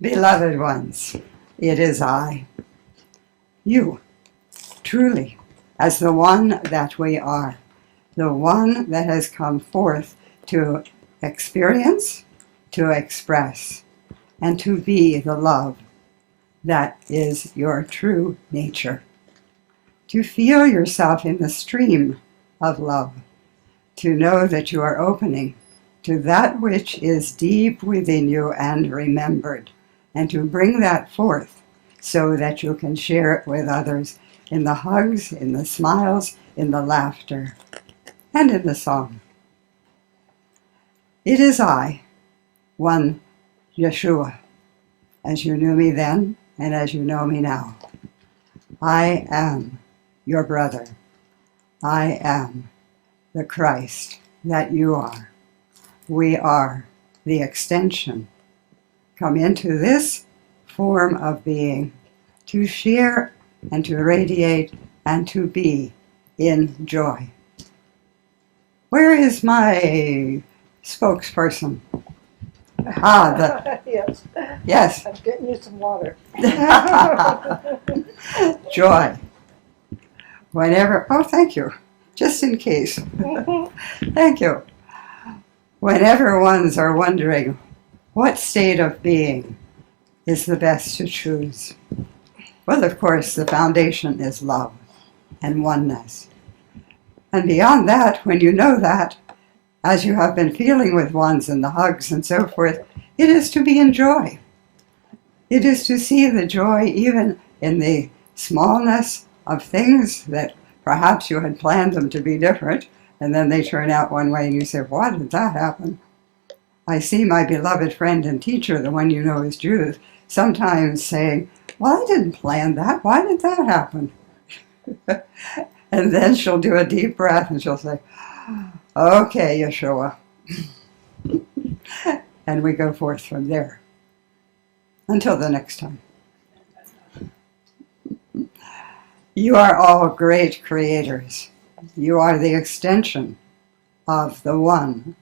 Beloved ones, it is I, you, truly, as the one that we are, the one that has come forth to experience, to express, and to be the love that is your true nature. To feel yourself in the stream of love, to know that you are opening to that which is deep within you and remembered, and to bring that forth so that you can share it with others in the hugs, in the smiles, in the laughter, and in the song. It is I, one Jeshua, as you knew me then and as you know me now. I am your brother. I am the Christ that you are. We are the extension. Come into this form of being to share and to radiate and to be in joy. Where is my spokesperson? Yes. I'm getting you some water. Joy. Whenever, thank you. Just in case. Thank you. Whenever ones are wondering what state of being is the best to choose, well, of course, the foundation is love and oneness. And beyond that, when you know that, as you have been feeling with ones and the hugs and so forth, it is to be in joy. It is to see the joy even in the smallness of things that perhaps you had planned them to be different, and then they turn out one way and you say, why did that happen? I see my beloved friend and teacher, the one you know as Judith, sometimes saying, well, I didn't plan that. Why did that happen? And then she'll do a deep breath and she'll say, okay, Jeshua. And we go forth from there. Until the next time. You are all great creators. You are the extension of the one.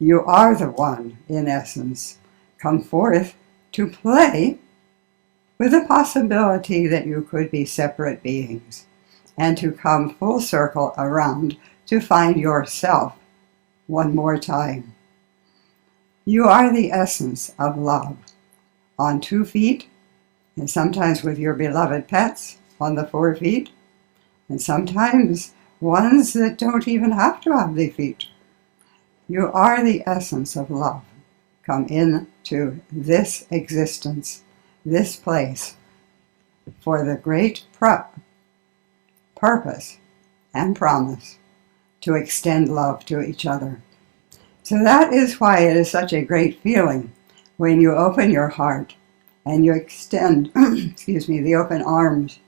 You are the one, in essence. Come forth to play with the possibility that you could be separate beings, and to come full circle around to find yourself one more time. You are the essence of love, on 2 feet, and sometimes with your beloved pets on the 4 feet, and sometimes ones that don't even have to have the feet. You are the essence of love. Come into this existence, this place, for the great purpose and promise to extend love to each other. So that is why it is such a great feeling when you open your heart and you extend, the open arms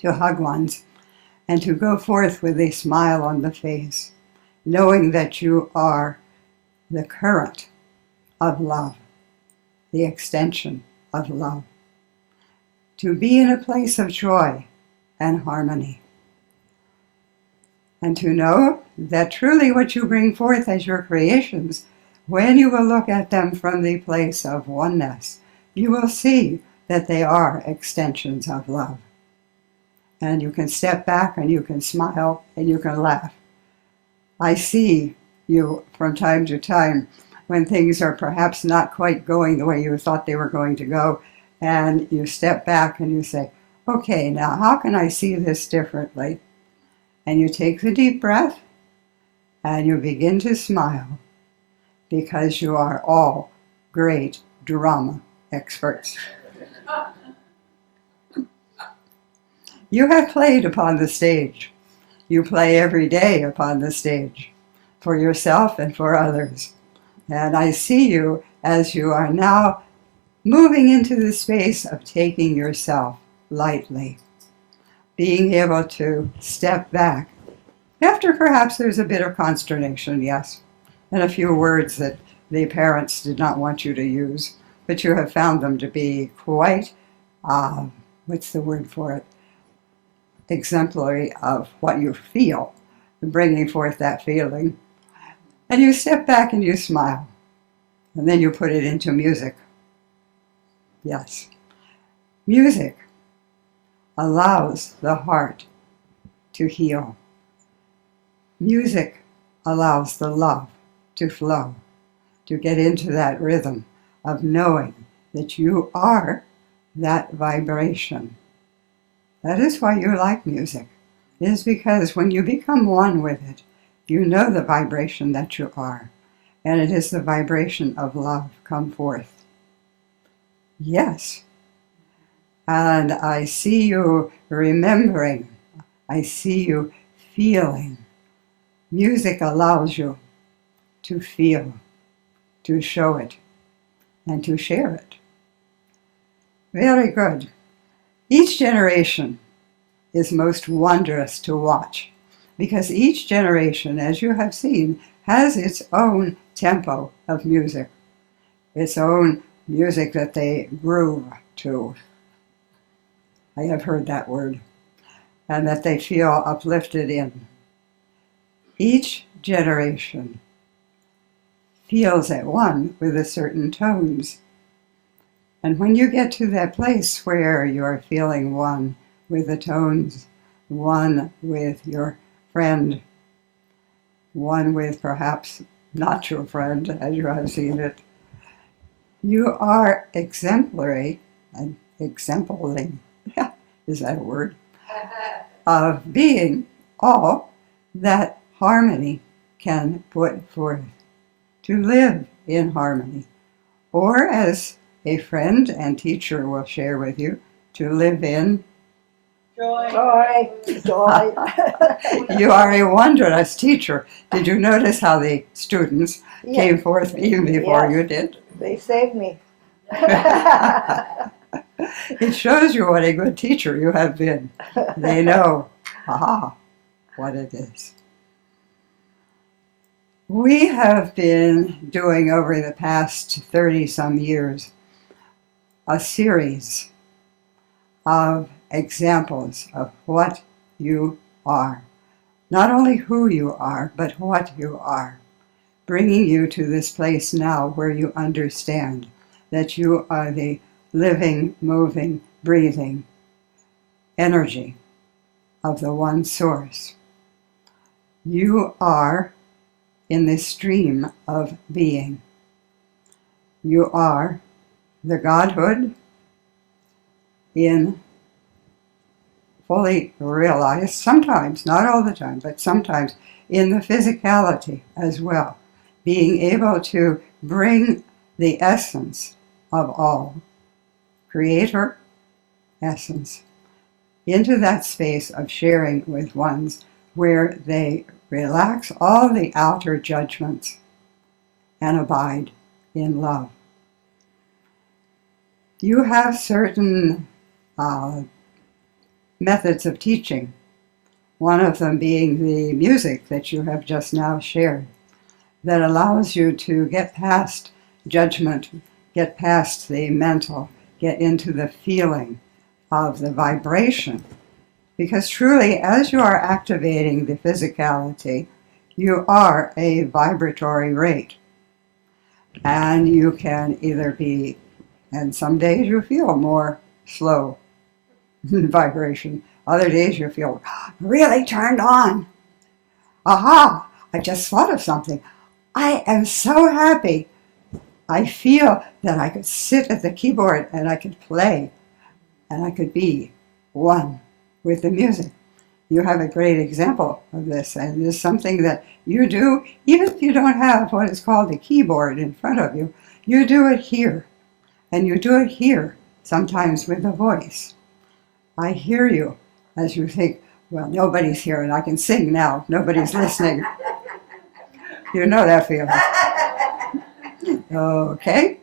to hug ones and to go forth with a smile on the face, knowing that you are the current of love, the extension of love. To be in a place of joy and harmony. And to know that truly what you bring forth as your creations, when you will look at them from the place of oneness, you will see that they are extensions of love. And you can step back and you can smile and you can laugh. I see you from time to time when things are perhaps not quite going the way you thought they were going to go, and you step back and you say, okay, now how can I see this differently? And you take the deep breath and you begin to smile, because you are all great drama experts. You have played upon the stage. You play every day upon the stage, for yourself and for others. And I see you as you are now moving into the space of taking yourself lightly, being able to step back. After perhaps there's a bit of consternation, yes, and a few words that the parents did not want you to use, but you have found them to be quite, what's the word for it? Exemplary of what you feel, bringing forth that feeling. And you step back and you smile, and then you put it into music. Yes. Music allows the heart to heal. Music allows the love to flow, to get into that rhythm of knowing that you are that vibration. That is why you like music. It is because when you become one with it, you know the vibration that you are, and it is the vibration of love come forth. Yes. And I see you remembering. I see you feeling. Music allows you to feel, to show it, and to share it. Very good. Each generation is most wondrous to watch because each generation, as you have seen, has its own tempo of music, its own music that they groove to. I have heard that word, and that they feel uplifted in. Each generation feels at one with a certain tones. And when you get to that place where you're feeling one with the tones, one with your friend, one with perhaps not your friend, as you have seen it, you are exemplary, and exempling, is that a word? Of being all that harmony can put forth, to live in harmony, or as a friend and teacher will share with you, to live in Joy. Joy. Joy. You are a wondrous teacher. Did you notice how the students Yes. came forth even before Yes. you did? They saved me. It shows you what a good teacher you have been. They know, what it is. We have been doing over the past 30-some years a series of examples of what you are. Not only who you are, but what you are. Bringing you to this place now where you understand that you are the living, moving, breathing energy of the one source. You are in this stream of being. You are the Godhood in fully realized, sometimes, not all the time, but sometimes in the physicality as well, being able to bring the essence of all, creator essence, into that space of sharing with ones where they relax all the outer judgments and abide in love. You have certain methods of teaching, one of them being the music that you have just now shared, that allows you to get past judgment, get past the mental, get into the feeling of the vibration. Because truly, as you are activating the physicality, you are a vibratory rate. And you can either be, and some days you feel more slow vibration. Other days you feel really turned on. Aha! I just thought of something. I am so happy. I feel that I could sit at the keyboard and I could play and I could be one with the music. You have a great example of this, and it is something that you do, even if you don't have what is called a keyboard in front of you, you do it here. And you do it here, sometimes with a voice. I hear you as you think, well, nobody's here and I can sing now. Nobody's listening. You know that feeling. Okay?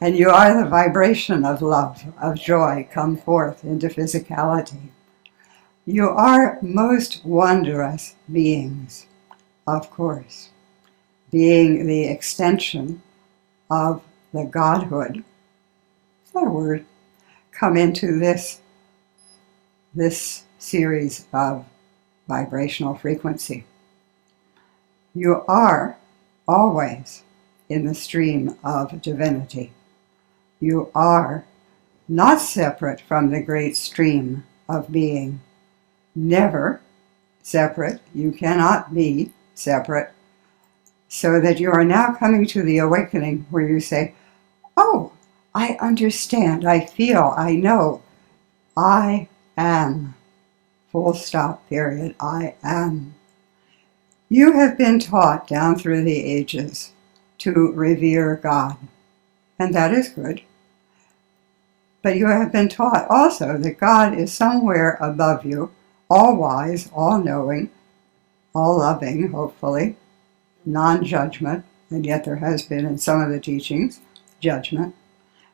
And you are the vibration of love, of joy, come forth into physicality. You are most wondrous beings, of course, being the extension of the Godhood. Is that a word? Come into this series of vibrational frequency. You are always in the stream of divinity. You are not separate from the great stream of being. Never separate. You cannot be separate. So that you are now coming to the awakening where you say, oh, I understand, I feel, I know. I am. Full stop, period. I am. You have been taught down through the ages to revere God, and that is good. But you have been taught also that God is somewhere above you, all wise, all knowing, all loving, hopefully, non-judgment, and yet there has been in some of the teachings judgment.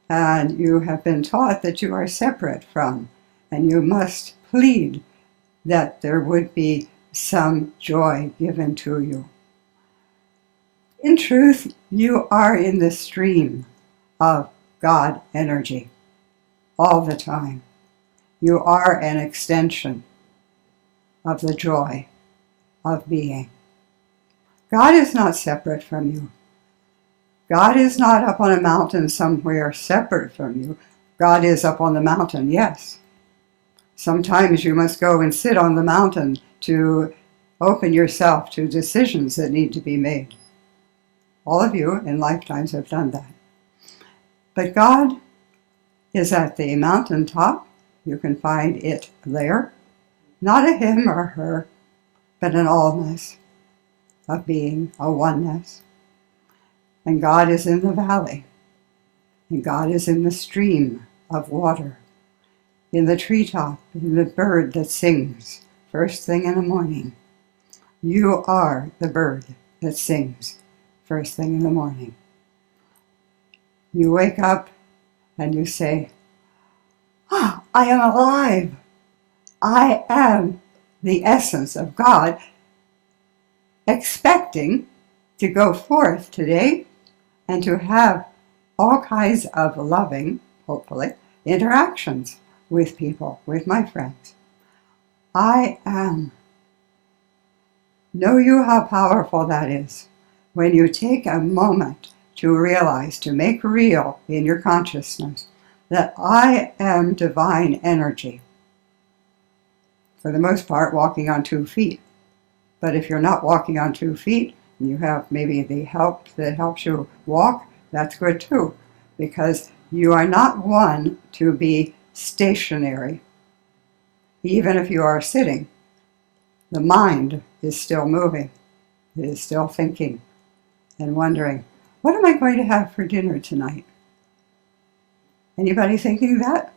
And you have been taught that you are separate from, and you must plead that there would be some joy given to you. In truth, you are in the stream of God energy all the time. You are an extension of the joy of being. God is not separate from you. God is not up on a mountain somewhere separate from you. God is up on the mountain, yes. Sometimes you must go and sit on the mountain to open yourself to decisions that need to be made. All of you in lifetimes have done that. But God is at the mountaintop. You can find it there. Not a him or her, but an allness of being, a oneness. And God is in the valley. And God is in the stream of water, in the treetop, in the bird that sings first thing in the morning. You are the bird that sings first thing in the morning. You wake up and you say, ah, I am alive. I am the essence of God, expecting to go forth today and to have all kinds of loving, hopefully, interactions with people, with my friends. I am. Know you how powerful that is when you take a moment to realize, to make real in your consciousness, that I am divine energy. For the most part, walking on 2 feet. But if you're not walking on 2 feet, and you have maybe the help that helps you walk, that's good too, because you are not one to be stationary. Even if you are sitting, the mind is still moving. It is still thinking and wondering, what am I going to have for dinner tonight? Anybody thinking that?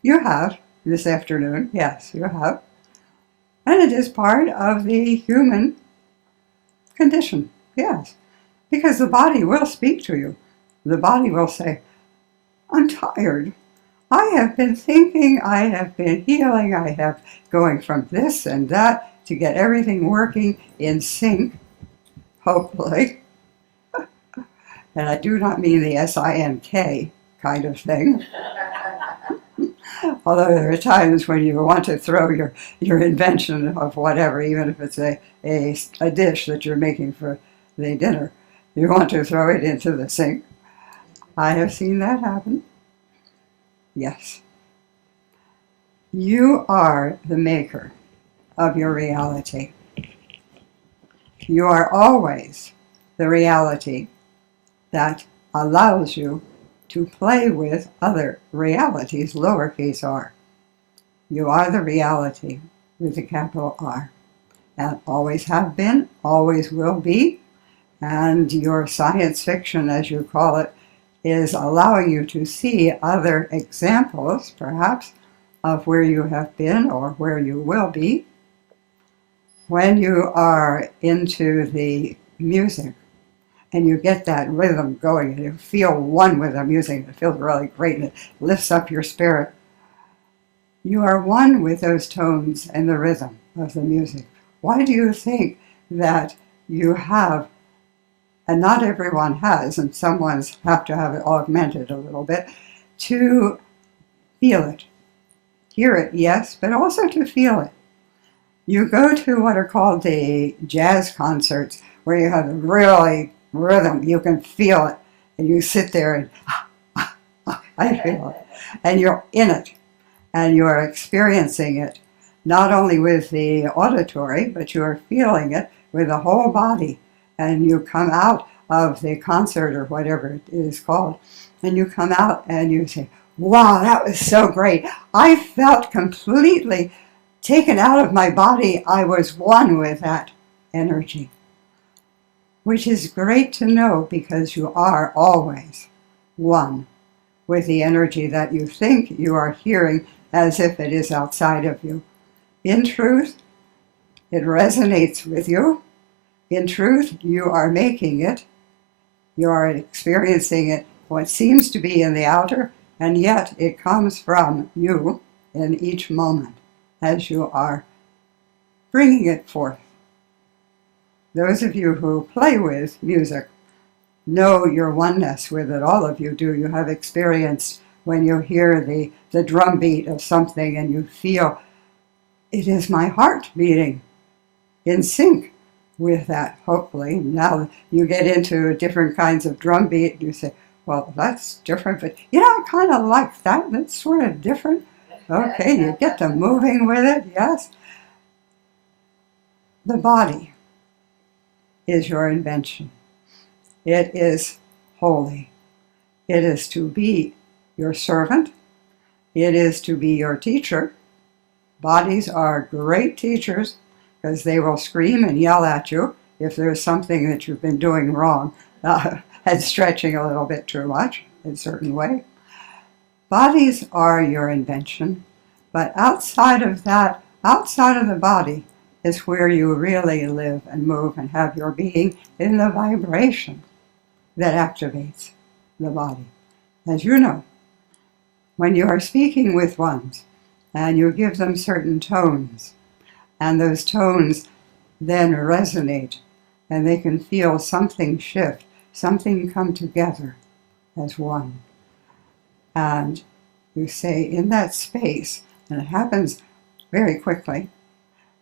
You have this afternoon. Yes, you have. And it is part of the human condition. Yes. Because the body will speak to you. The body will say, I'm tired. I have been thinking, I have been healing, I have going from this and that to get everything working in sync, hopefully. And I do not mean the S-I-N-K kind of thing. Although there are times when you want to throw your invention of whatever, even if it's a dish that you're making for the dinner, you want to throw it into the sink. I have seen that happen. Yes. You are the maker of your reality. You are always the reality that allows you to play with other realities, lowercase r. You are the reality with a capital R. And always have been, always will be, and your science fiction, as you call it, is allowing you to see other examples, perhaps, of where you have been or where you will be. When you are into the music, and you get that rhythm going, and you feel one with the music, it feels really great, and it lifts up your spirit. You are one with those tones and the rhythm of the music. Why do you think that you have, and not everyone has, and some ones have to have it augmented a little bit, to feel it? Hear it, yes, but also to feel it. You go to what are called the jazz concerts, where you have the really rhythm, you can feel it, and you sit there and I feel it. and you're in it, and you're experiencing it, not only with the auditory, but you're feeling it with the whole body. And you come out of the concert or whatever it is called, and you come out and you say, wow, that was so great. I felt completely taken out of my body. I was one with that energy, which is great to know because you are always one with the energy that you think you are hearing as if it is outside of you. In truth, it resonates with you. In truth, you are making it. You are experiencing it, what seems to be in the outer, and yet it comes from you in each moment as you are bringing it forth. Those of you who play with music know your oneness with it. All of you do. You have experienced when you hear the drum beat of something and you feel, it is my heart beating in sync with that, hopefully. Now you get into different kinds of drum beat and you say, well, that's different, but I kind of like that. That's sort of different. Okay, you get to moving with it, yes. The body is your invention. It is holy. It is to be your servant. It is to be your teacher. Bodies are great teachers because they will scream and yell at you if there's something that you've been doing wrong and stretching a little bit too much in a certain way. Bodies are your invention, but outside of that, outside of the body, is where you really live and move and have your being in the vibration that activates the body. As you know, when you are speaking with ones and you give them certain tones, and those tones then resonate, and they can feel something shift, something come together as one. And you say, in that space, and it happens very quickly,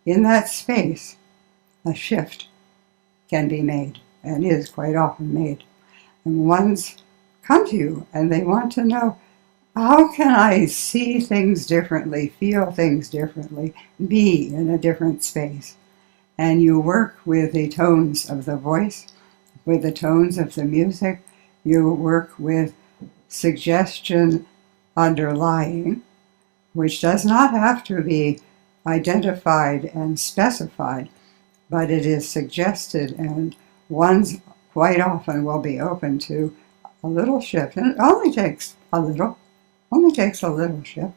in that space, a shift can be made, and is quite often made. And ones come to you, and they want to know, how can I see things differently, feel things differently, be in a different space? And you work with the tones of the voice, with the tones of the music. You work with suggestion underlying, which does not have to be identified and specified, but it is suggested, and ones quite often will be open to a little shift. And it only takes a little shift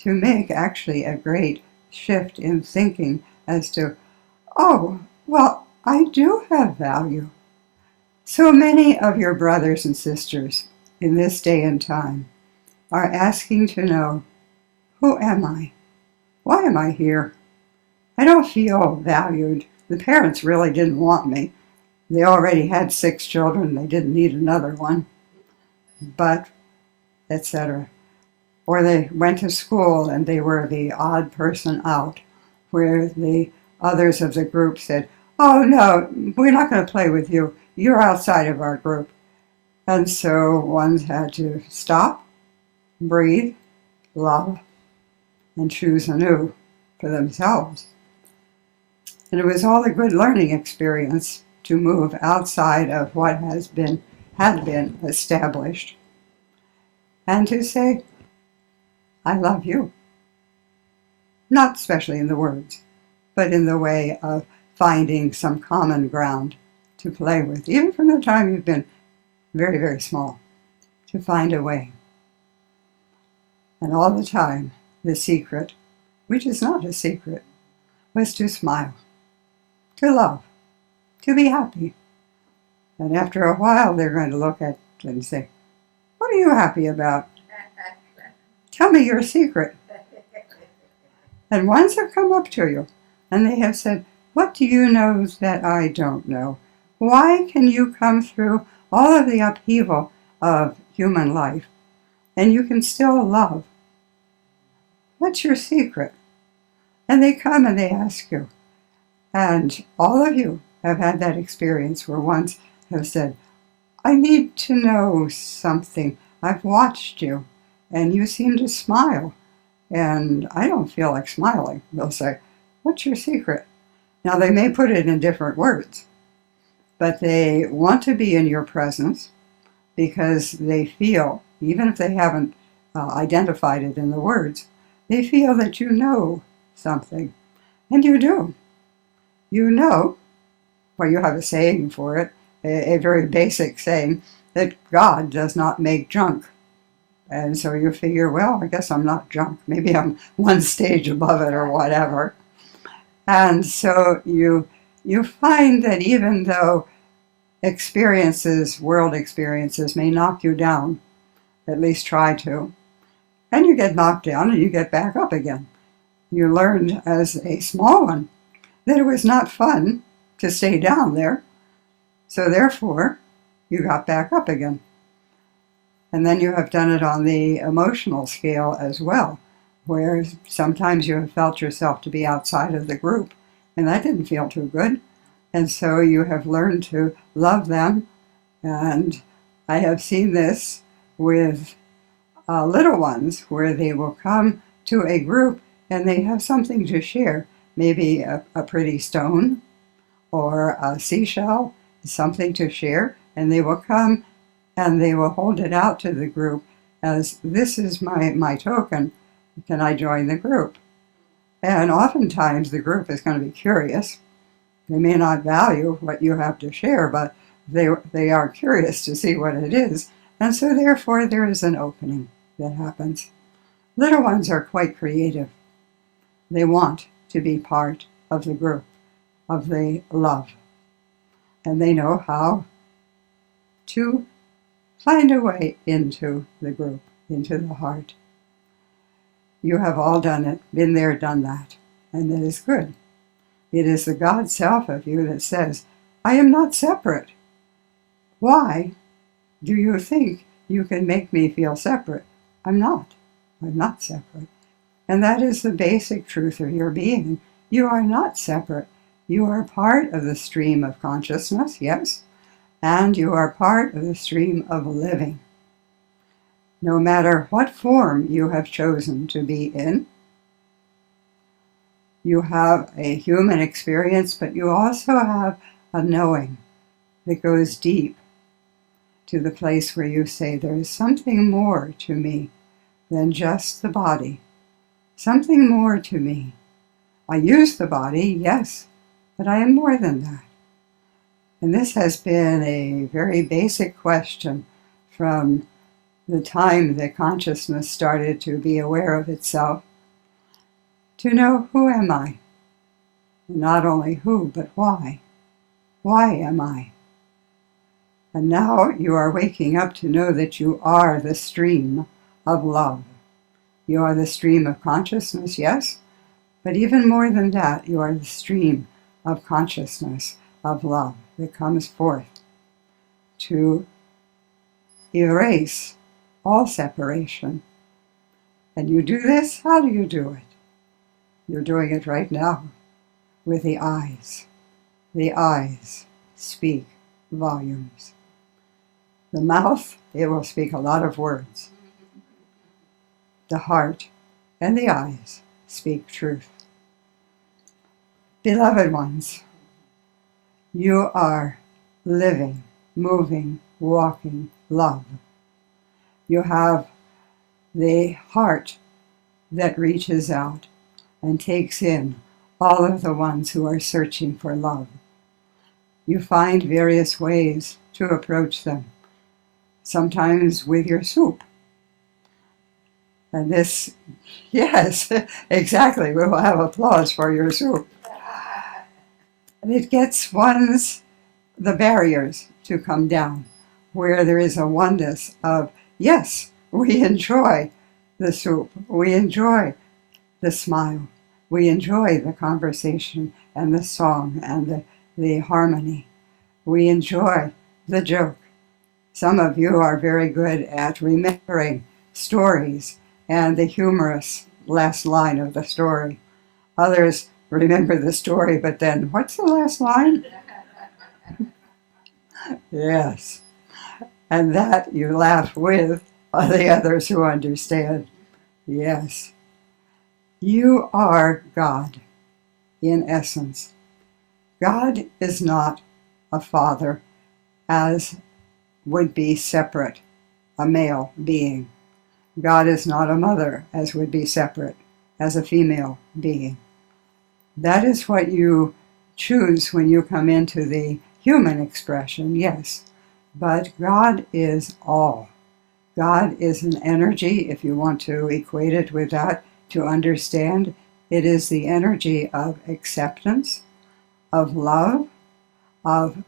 to make actually a great shift in thinking as to, oh, well, I do have value. So many of your brothers and sisters in this day and time are asking to know, who am I? Why am I here? I don't feel valued. The parents really didn't want me. They already had 6 children. They didn't need another one. But, etc. Or they went to school and they were the odd person out, where the others of the group said, oh no, we're not going to play with you. You're outside of our group. And so ones had to stop, breathe, love, and choose anew for themselves. And it was all a good learning experience to move outside of what had been established, and to say, I love you. Not especially in the words, but in the way of finding some common ground to play with, even from the time you've been very, very small, to find a way. And all the time, the secret, which is not a secret, was to smile, to love, to be happy. And after a while, they're going to look at you and say, what are you happy about? Tell me your secret. And ones have come up to you, and they have said, what do you know that I don't know? Why can you come through all of the upheaval of human life, and you can still love? What's your secret? And they come and they ask you. And all of you have had that experience where ones have said, I need to know something. I've watched you, and you seem to smile, and I don't feel like smiling. They'll say, "What's your secret?" Now, they may put it in different words, but they want to be in your presence because they feel, even if they haven't identified it in the words, they feel that you know something. And you do. You know, well, you have a saying for it, a very basic saying, that God does not make junk. And so you figure, well, I guess I'm not junk. Maybe I'm one stage above it or whatever. And so you find that even though world experiences may knock you down, at least try to, and you get knocked down and you get back up again. You learned as a small one that it was not fun to stay down there, so therefore you got back up again. And then you have done it on the emotional scale as well, where sometimes you have felt yourself to be outside of the group, and that didn't feel too good. And so you have learned to love them. And I have seen this with little ones, where they will come to a group and they have something to share, maybe a pretty stone or a seashell, something to share, and they will come and they will hold it out to the group as, "This is my token, can I join the group?" And oftentimes the group is going to be curious. They may not value what you have to share, but they are curious to see what it is, and so therefore there is an opening that happens. Little ones are quite creative. They want to be part of the group, of the love, and they know how to find a way into the group, into the heart. You have all done it, been there, done that, and that is good. It is the God self of you that says, "I am not separate. Why do you think you can make me feel separate? I'm not. I'm not separate." And that is the basic truth of your being. You are not separate. You are part of the stream of consciousness, yes, and you are part of the stream of living. No matter what form you have chosen to be in, you have a human experience, but you also have a knowing that goes deep to the place where you say, there is something more to me than just the body, something more to me. I use the body, yes, but I am more than that. And this has been a very basic question from the time that consciousness started to be aware of itself, to know, who am I? Not only who, but why. Why am I? And now you are waking up to know that you are the stream of love. You are the stream of consciousness, yes, but even more than that, you are the stream of consciousness, of love that comes forth to erase all separation. And you do this, how do you do it? You're doing it right now with the eyes. The eyes speak volumes. The mouth, it will speak a lot of words. The heart and the eyes speak truth. Beloved ones, you are living, moving, walking love. You have the heart that reaches out and takes in all of the ones who are searching for love. You find various ways to approach them, sometimes with your soup. And this, yes, exactly, we will have applause for your soup. And it gets the barriers to come down, where there is a oneness of, yes, we enjoy the soup, we enjoy the smile, we enjoy the conversation and the song and the harmony. We enjoy the joke. Some of you are very good at remembering stories and the humorous last line of the story. Others remember the story, but then, what's the last line? Yes. And that you laugh with the others who understand. Yes, you are God in essence. God is not a father as would be separate, a male being. God is not a mother as would be separate, as a female being. That is what you choose when you come into the human expression, yes. But God is all. God is an energy, if you want to equate it with that, to understand. It is the energy of acceptance, of love, of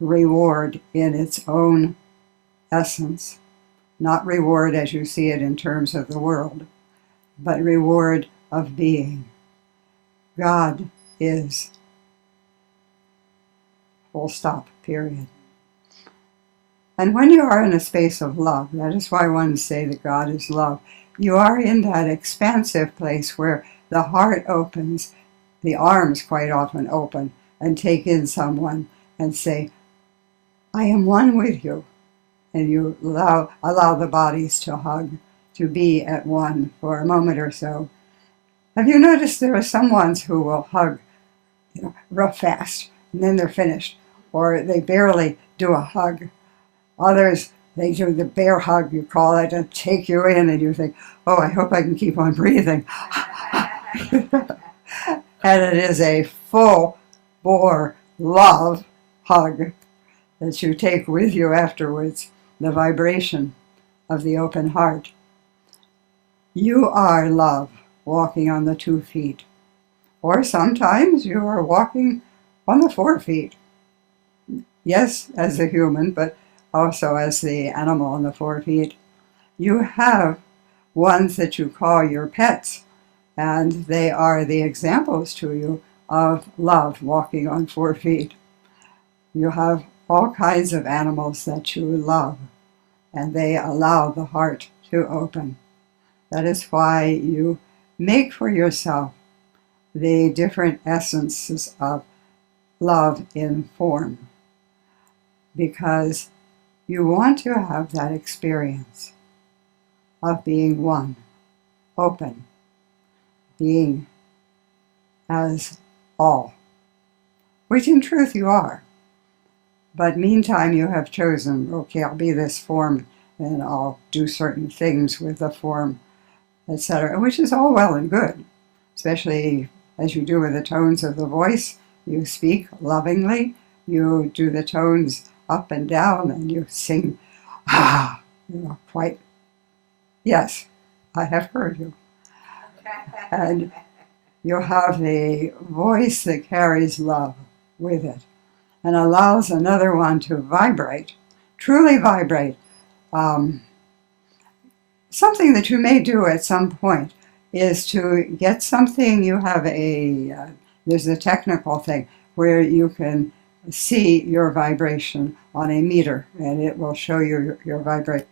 reward in its own essence. Not reward as you see it in terms of the world, but reward of being. God is. Full stop, period. And when you are in a space of love, that is why one say that God is love, you are in that expansive place where the heart opens, the arms quite often open, and take in someone and say, I am one with you. And you allow the bodies to hug, to be at one for a moment or so. Have you noticed there are some ones who will hug real fast, and then they're finished, or they barely do a hug. Others, they do the bear hug, you call it, and take you in, and you think, oh, I hope I can keep on breathing. And it is a full-bore love hug that you take with you afterwards, the vibration of the open heart. You are love, walking on the 2 feet. Or sometimes you are walking on the 4 feet. Yes, as a human, but also as the animal on the 4 feet. You have ones that you call your pets, and they are the examples to you of love walking on 4 feet. You have all kinds of animals that you love, and they allow the heart to open. That is why you make for yourself the different essences of love in form, because you want to have that experience of being one, open, being as all, which in truth you are. But meantime you have chosen, okay, I'll be this form and I'll do certain things with the form, etc., which is all well and good, especially as you do with the tones of the voice. You speak lovingly, you do the tones up and down, and you sing, quite, yes, I have heard you. And you have the voice that carries love with it and allows another one to vibrate, truly vibrate. Something that you may do at some point is to get something, you have there's a technical thing where you can see your vibration on a meter, and it will show you your vibration.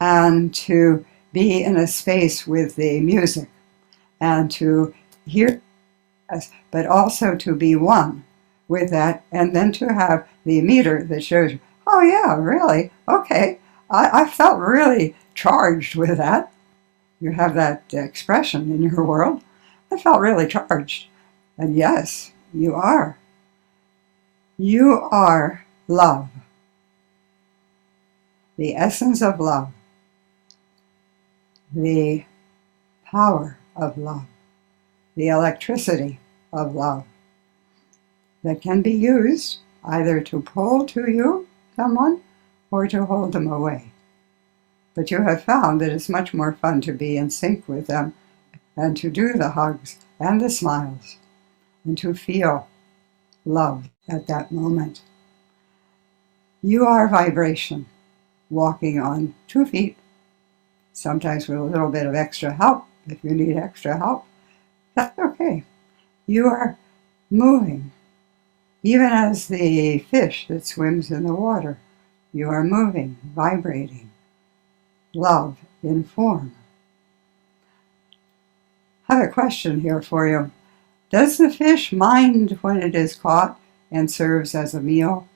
And to be in a space with the music, and to hear, but also to be one with that, and then to have the meter that shows you, oh yeah, really, okay, I felt really charged with that. You have that expression in your world. I felt really charged. And yes, you are. You are love. The essence of love. The power of love. The electricity of love that can be used either to pull to you someone or to hold them away. But you have found that it's much more fun to be in sync with them and to do the hugs and the smiles and to feel love at that moment. You are vibration, walking on 2 feet, sometimes with a little bit of extra help. If you need extra help, that's okay. You are moving. Even as the fish that swims in the water, you are moving, vibrating. Love in form. I have a question here for you. Does the fish mind when it is caught and serves as a meal?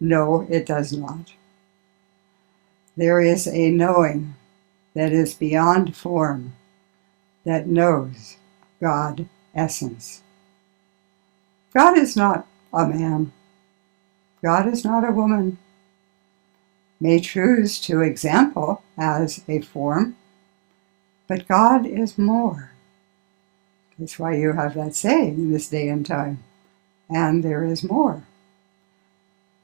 No, it does not. there is a knowing that is beyond form, that knows God essence. God is not a man. God is not a woman. May choose to example as a form, but God is more. That's why you have that saying in this day and time. And there is more,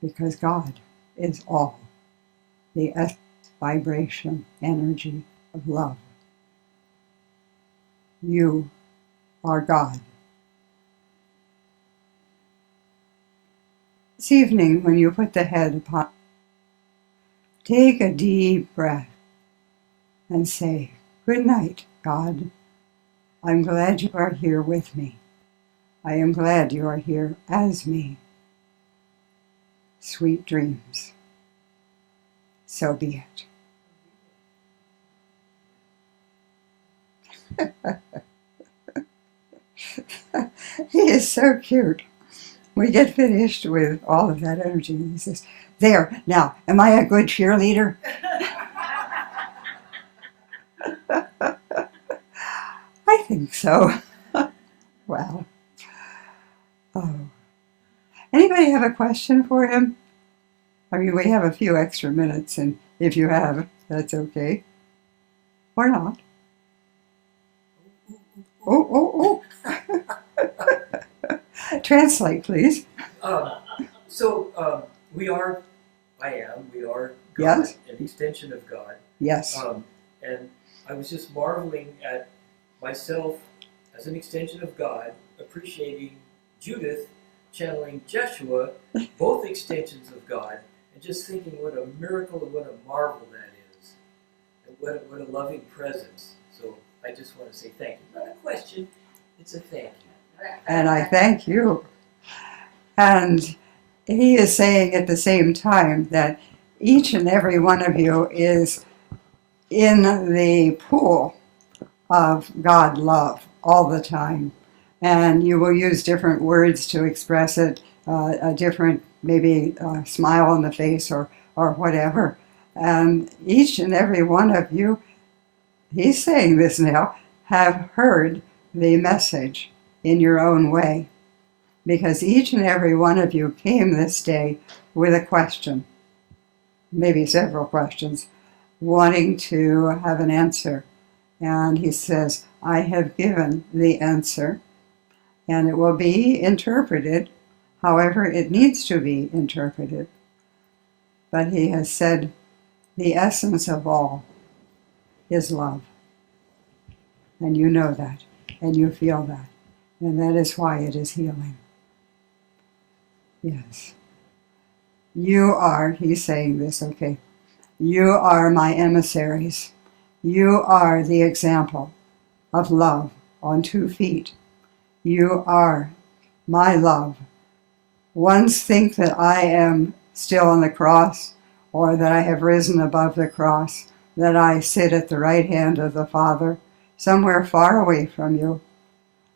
because God is all, the essence, vibration, energy of love. You are God. This evening, when you put the head upon, take a deep breath and say, "Good night, God. I'm glad you are here with me. I am glad you are here as me. Sweet dreams." So be it. He is so cute. We get finished with all of that energy, and he says, "There, now, am I a good cheerleader?" I think so. Well, oh. Anybody have a question for him? I mean, we have a few extra minutes, and if you have, that's okay. Or not. Oh. Translate, please. We are God, Yes. an extension of God. Yes. And I was just marveling at myself as an extension of God, appreciating Judith channeling Jeshua, both extensions of God, and just thinking what a miracle and what a marvel that is, and what a loving presence. So I just want to say thank you. Not a question, it's a thank you. And I thank you. And he is saying at the same time that each and every one of you is in the pool of God love all the time. And you will use different words to express it, a different maybe smile on the face or whatever. And each and every one of you, he's saying this now, have heard the message in your own way. Because each and every one of you came this day with a question, maybe several questions, wanting to have an answer. And he says, I have given the answer, and it will be interpreted however it needs to be interpreted. But he has said, the essence of all is love. And you know that, and you feel that. And that is why it is healing. Yes. You are, he's saying this, okay. You are my emissaries. You are the example of love on 2 feet. You are my love. Ones think that I am still on the cross, or that I have risen above the cross, that I sit at the right hand of the Father, somewhere far away from you.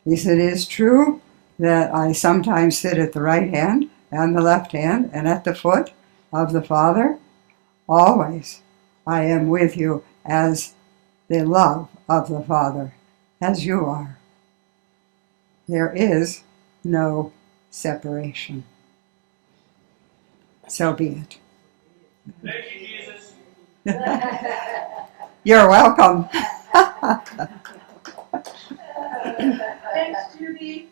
He said, it is true that I sometimes sit at the right hand and the left hand and at the foot of the Father. Always I am with you as the love of the Father, as you are. There is no separation. So be it. Thank you, Jesus. You're welcome. Thanks, Judy.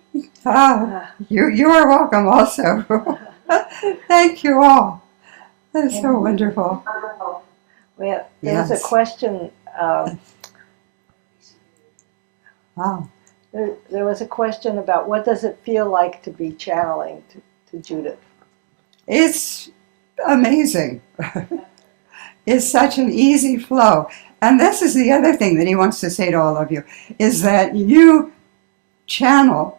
You are welcome also. Thank you all. That's so wonderful. Well, there was a Yes. question. Wow. There was a question about what does it feel like to be channeling to Judith? It's amazing. It's such an easy flow. And this is the other thing that he wants to say to all of you, is that you channel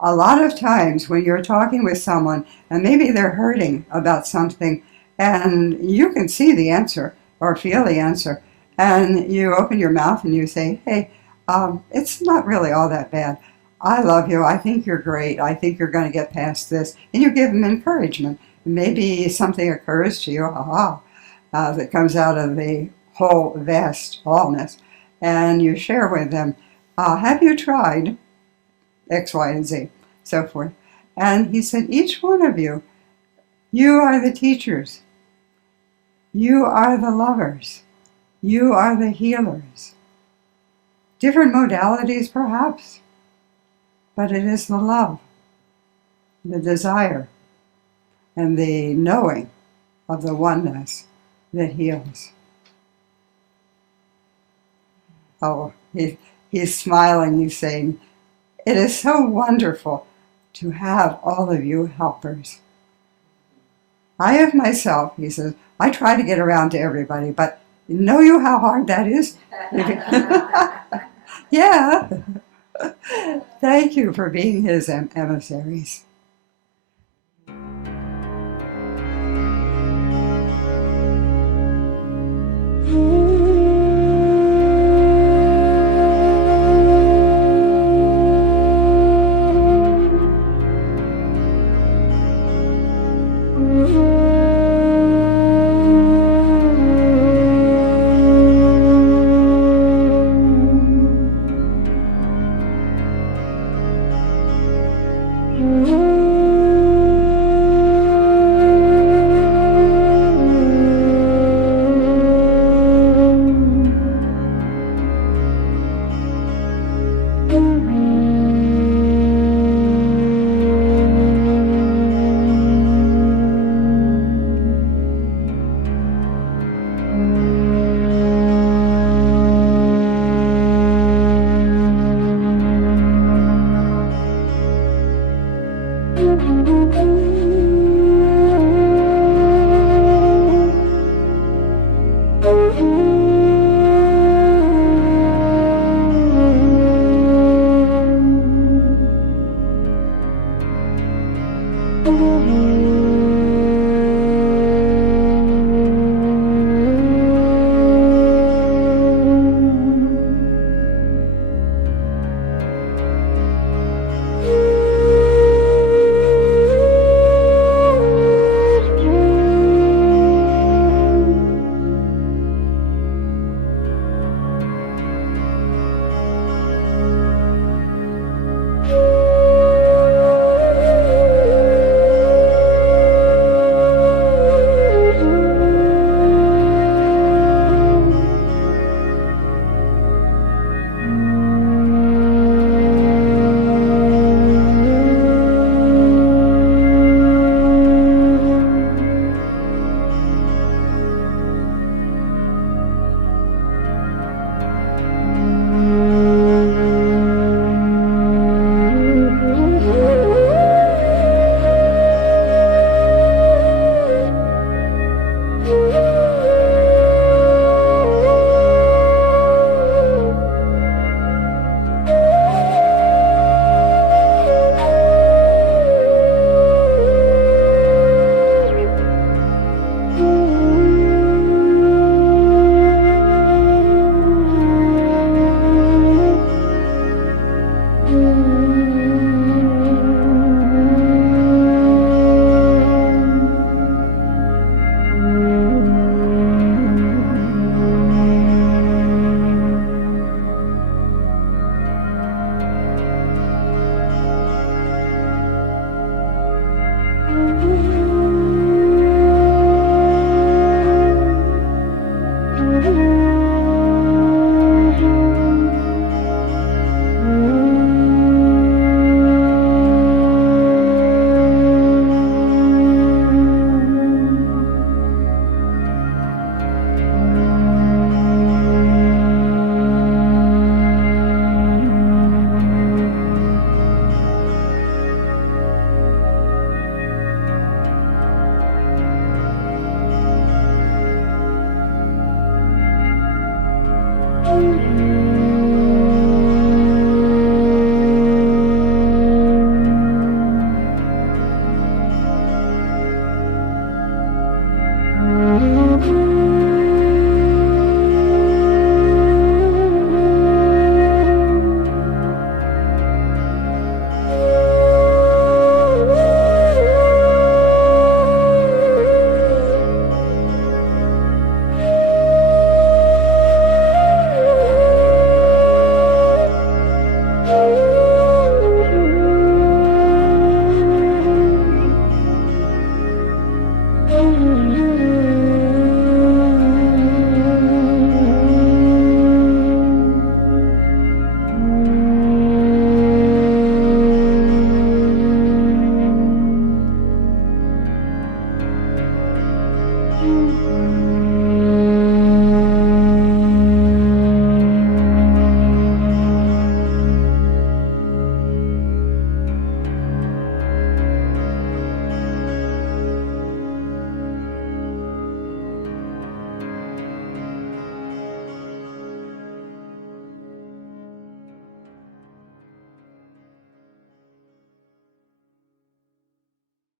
a lot of times when you're talking with someone and maybe they're hurting about something and you can see the answer or feel the answer and you open your mouth and you say, hey, it's not really all that bad. I love you. I think you're great. I think you're going to get past this. And you give them encouragement. Maybe something occurs to you, that comes out of the whole vast allness, and you share with them, have you tried X, Y, and Z, so forth. And he said, each one of you, you are the teachers. You are the lovers. You are the healers. Different modalities, perhaps, but it is the love, the desire, and the knowing of the oneness that heals. Oh, he's smiling, he's saying, it is so wonderful to have all of you helpers. I have myself, he says, I try to get around to everybody, but know you how hard that is? Yeah. Thank you for being his emissaries. Mm-hmm.